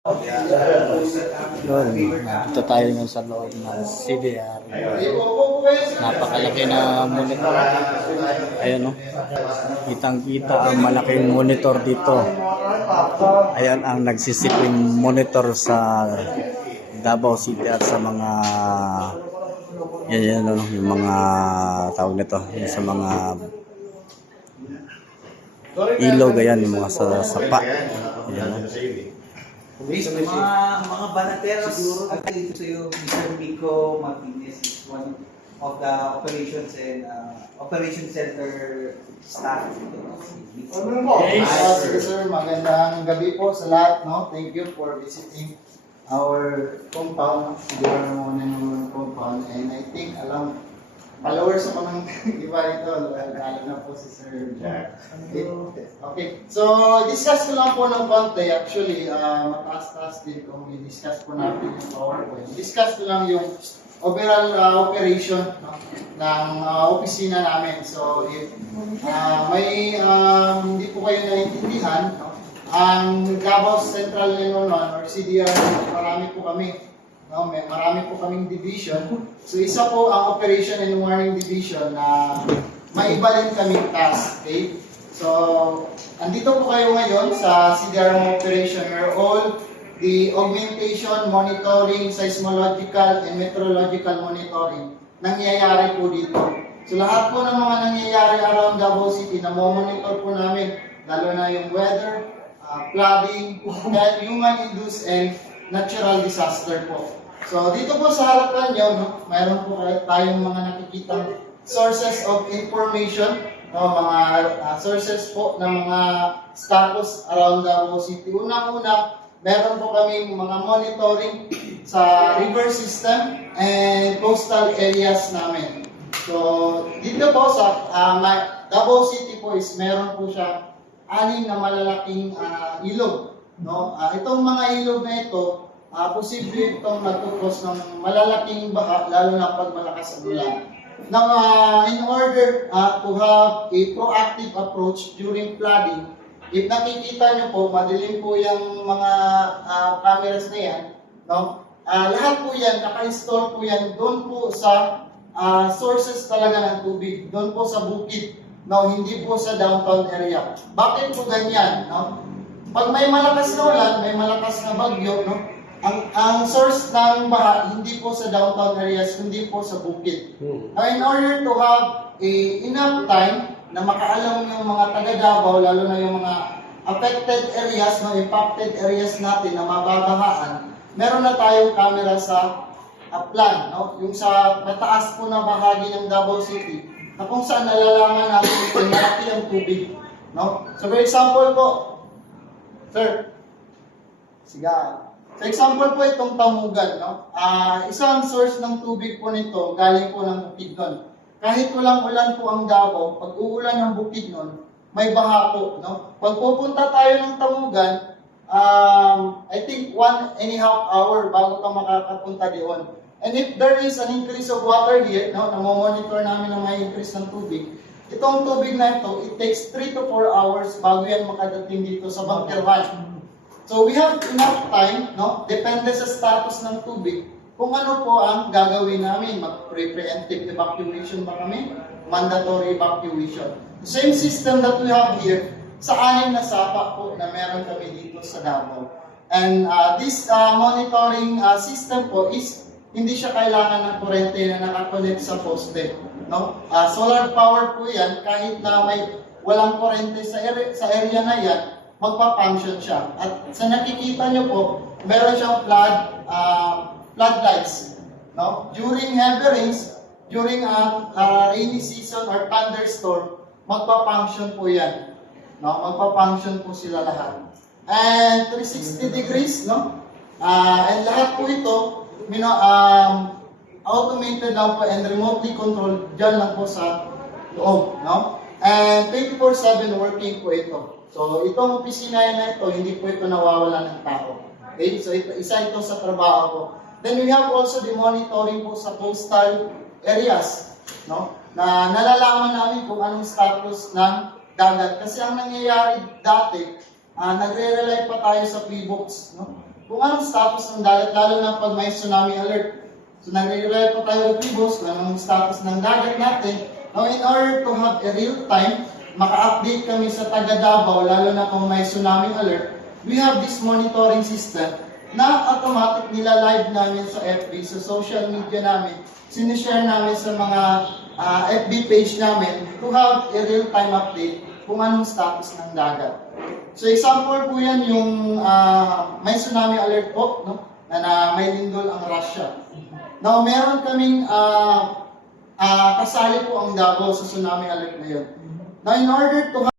Yun, dito tayo ngayon sa loob ng CDR. Napakalaki na monitor. Ayan o. Kitang-kita ang malaking monitor dito. Ayan ang nagsisiping monitor sa Davao City at sa mga yan o, yung mga tawag nito, yung sa mga ilog, ayan, yung mga sapa. Ayan o. Mga banateros siguro ito sa'yo, Mr. Pico Martinez is one of the operations and operation center staff. Sige sir, magandang gabi po sa lahat. No? Thank you for visiting our compound, siguro muna ng compound. And I think followers ako ng iba ito, lalo na po si Sir Jack. Okay, so discuss ko lang po ng konti. Actually, mataas-taas din kung i-discuss po natin yung PowerPoint. Discuss ko lang yung overall operation, no, ng opisina namin. So, if may hindi po kayo naiintindihan, no, ang Davao Central Linonon or CDR, marami po kami. No, marami po kaming division. So isa po ang Operation and Warning Division na may iba rin kaming task. Okay? So, andito po kayo ngayon sa CDR Operation where all the augmentation, monitoring, seismological, and meteorological monitoring nangyayari po dito. So lahat po ng mga nangyayari around Davao City na monitor po namin, lalo na yung weather, flooding, human-induced and natural disaster po. So dito po sa harapan nyo, no, mayroon po tayong mga nakikitang sources of information, no, mga sources po ng mga status around Davao City. Unang-una, meron po kami mga monitoring sa river system and coastal areas namin. So dito po sa Davao City po is meron po siya 6 na malalaking ilog. No? Itong mga ilog na ito, posible itong nagtukos ng malalaking baha, lalo na pag malakas ang ulan. Now, in order to have a proactive approach during flooding, if nakikita nyo po, madilim po yung mga cameras na yan, no? Lahat po yan, naka-install po yan doon po sa sources talaga ng tubig, doon po sa bukid, no? Hindi po sa downtown area. Bakit po ganyan? No? Pag may malakas na ulan, may malakas na bagyo, no? Ang source ng baha, hindi po sa downtown areas, hindi po sa bukid. In order to have enough time na makaalam yung mga taga Davao, lalo na yung mga affected areas, no, impacted areas natin na mababahaan, meron na tayong camera sa plan, no? Yung sa mataas po na bahagi ng Davao City, na kung saan nalalaman natin kung malaki ang tubig. No? So for example po, sir, siga. For example po itong Tamugan, no? Isang source ng tubig po nito, galing po ng Bukidnon. Kahit walang ulan po ang Davao, pag uulan ng Bukidnon, may baha po, no? Pag pupunta tayo ng Tamugan, I think 1.5 hour bago ka makakapunta doon. And if there is an increase of water here, no, namomonitor namin na may increase ng tubig, itong tubig na ito, it takes 3 to 4 hours bago yan makadating dito sa Bunker 1. So we have enough time, no? Depende sa status ng tubig, kung ano po ang gagawin namin. Mag-preemptive evacuation ba kami? Mandatory evacuation. The same system that we have here sa 6 na sapa po na meron kami dito sa Davao. And this monitoring system po is hindi siya kailangan ng kurente na nakakonect sa poste. No? Solar power po yan, kahit na may walang kurente sa area na yan, magpa-function siya. At sa nakikita nyo po, meron siyang floodlights. No? During heavy rains, during rainy season or thunderstorm, magpa-function po yan. No? Magpa-function po sila lahat. And 360 degrees, no? And lahat po ito, automated lang po and remotely controlled dyan lang po sa loob. No? And 24/7 working po ito. So, itong opisina na ito, hindi po ito nawawala ng tao. Okay? So, isa ito sa trabaho ko. Then, we have also the monitoring po sa coastal areas. No? Na nalalaman namin kung anong status ng dagat. Kasi ang nangyayari dati, nagre-rely pa tayo sa pre-books. No? kung anong status ng dagat, lalo na pag may tsunami alert. So nagre-rely po tayo with Prebos kung anong status ng dagat natin. Now, in order to have a real time, maka-update kami sa taga Davao, lalo na kung may tsunami alert, we have this monitoring system na automatic nila-live namin sa FB, sa social media namin, sinishare namin sa mga FB page namin to have a real-time update kung anong status ng dagat. So example po yan yung may tsunami alert po, no? Na may lindol ang Russia. Now, meron kaming kasali po ang Davao sa tsunami alert na yun. Now, in order to